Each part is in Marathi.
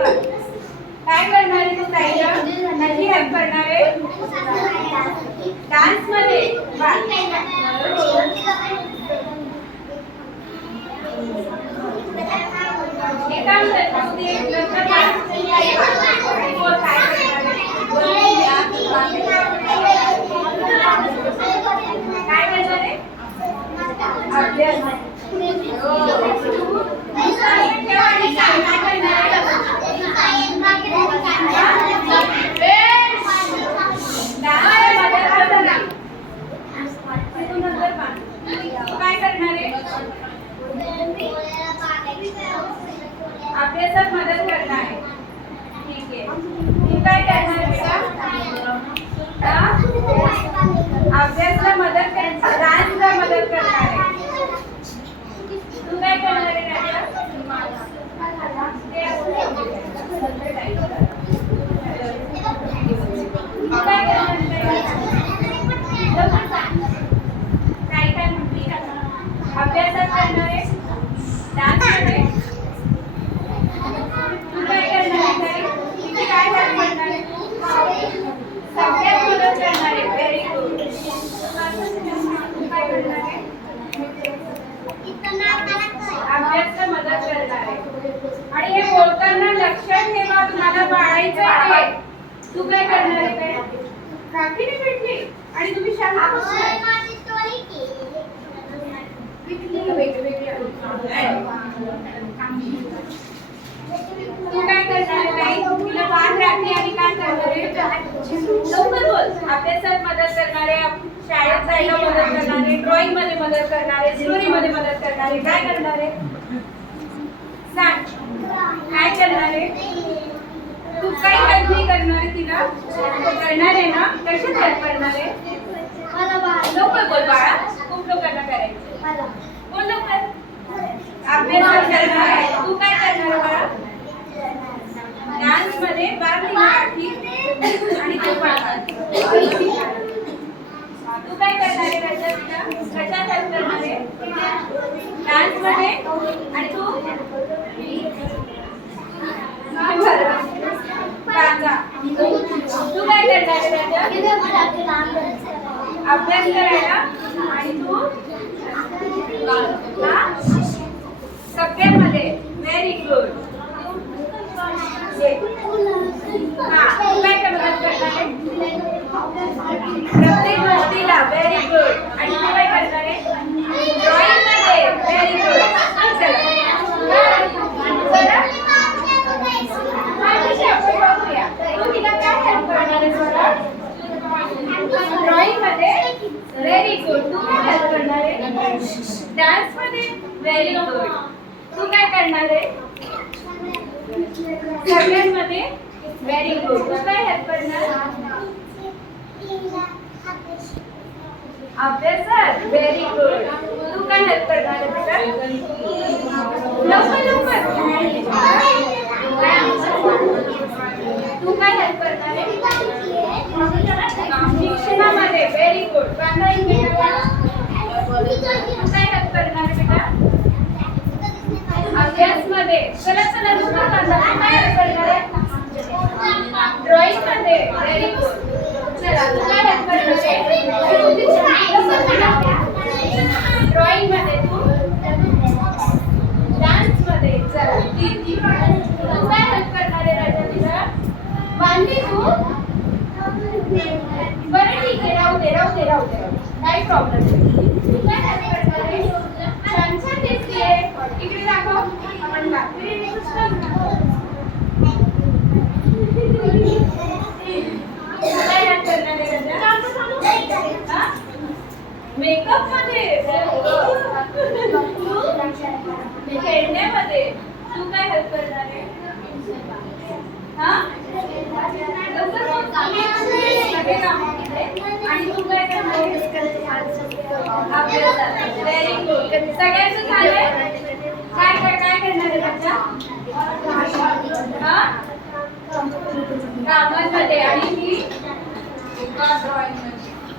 वन. काय करणार आहे तू ताईला? नक्की हेल्प करणार आहे डान्स मध्ये. अभ्यासात मदत करणार आहे. ठीक आहे. तू काय करणार बेटा? अभ्यासाला मदत करणार, डान्सला मदत करणार आहे. तू काय करणार आहे बेटा? काय म्हणते? अभ्यासात करणार आहे, डान्स मध्ये. तू काय करणार आहे? किती काय करणार आहे? सगळ्यात मदत करणार आहे. Very good. काय करणार आहे? अभ्यासाला मदत करणार आहे. आणि हे बोलताना लक्षात ठेवा, तुम्हाला पाळायचं आहे. तू काय करणार आहे? काय काकीने भेटली आणि तुम्ही शांत बसलाय. तू काय करणार आहे? तुला मान राखली आणि काय करणार आहे? लवकर बोल. अभ्यासात मदत करणार आहे, शाळेत जायला मदत करणार आहे, ड्रॉइंग मध्ये मदत करणार आहे, स्टोरी मध्ये मदत करणार आहे. काय करणार आहे? सांग. काय करणार आहे? तू काही हेल्प नाही करणार आहे तिला? करणार आहे ना? कशात हेल्प करणार आहे? लवकर बोल बाळा, खूप लोकांना करायचं. बोल लवकर. अभ्यास करणार आहे. तू काय करणार बाळा? डान्स मध्ये बारली काठी आणि तू पाळणार. तू काय करणार आहे रजत? कशात हेल्प करणार आहे? डान्स मध्ये. आणि तू तू काय करणार आहे रजत? अभ्यास करायला. आणि तू सगळ्यामध्ये. Very good. तू काय मदत करणार आहे? प्रत्येक गोष्टीला. Very good. आणि तू काय करणार आहे? ड्रॉइंग मध्ये. Very good. तू तिला काय हेल्प करणार आहे? ड्रॉइंग मध्ये. Very good. तू काय हेल्प करणार आहे? डान्स मध्ये. Very good. तू काय करणार आहे? सगळ्यांमध्ये. Very good. तू काय हेल्प करणार? अभ्यासात. Very good. तू काय हेल्प करणार आहे बेटा? लवकर लवकर. तू काय हेल्प करणार आहे? शिक्षणामध्ये. Very good. तू काय हेल्प करणार आहे बेटा? अभ्यास मध्ये. चला चला लवकर काय हेल्प करणार आहे? ड्रॉइंग मध्ये. Very good. चला तू काय हेल्प करणार आहे? ड्रॉइंग मध्ये. तू डान्स मध्ये. चला तू काय हेल्प करणार आहे राजा तिला? बांधली तू? बरं ठीक आहे. राहू दे काही प्रॉब्लेम नाही. तू काय हेल्प करणार आहे? छान छान दिसते. इकडे दाखव. आपण मेकअप मध्ये. खेळण्यामध्ये. तू काय हेल्प करणार आहे? आणि तू काय करणार? Very good. सगळ्यांचं झालंय. काय करणार आहे बच्चा? कामांमध्ये. आणि मी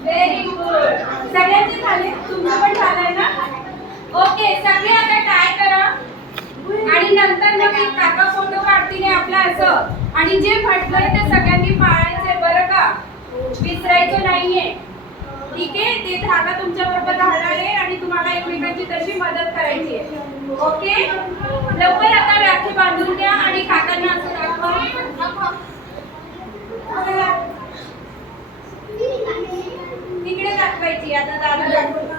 व्हेरी गुड. सगळ्यांचे झाले. तुमचं पण झालंय ना? ओके. सगळे आता काय करा आणि नंतर मग एक काका फोटो काढतील आपला असं, आणि जे म्हटलंय ते सगळ्यांनी पाळायचंय बरं का, विसरायचं नाहीये. ठीक आहे, ते धागा तुमच्या बरोबर राहणार आहे आणि तुम्हाला एकमेकांची तशी मदत करायची आहे. ओके, लवकर आता राखी बांधून घ्या आणि काकांना असं दाखवा. तिकडे दाखवायची, आता दादा दाखवतो.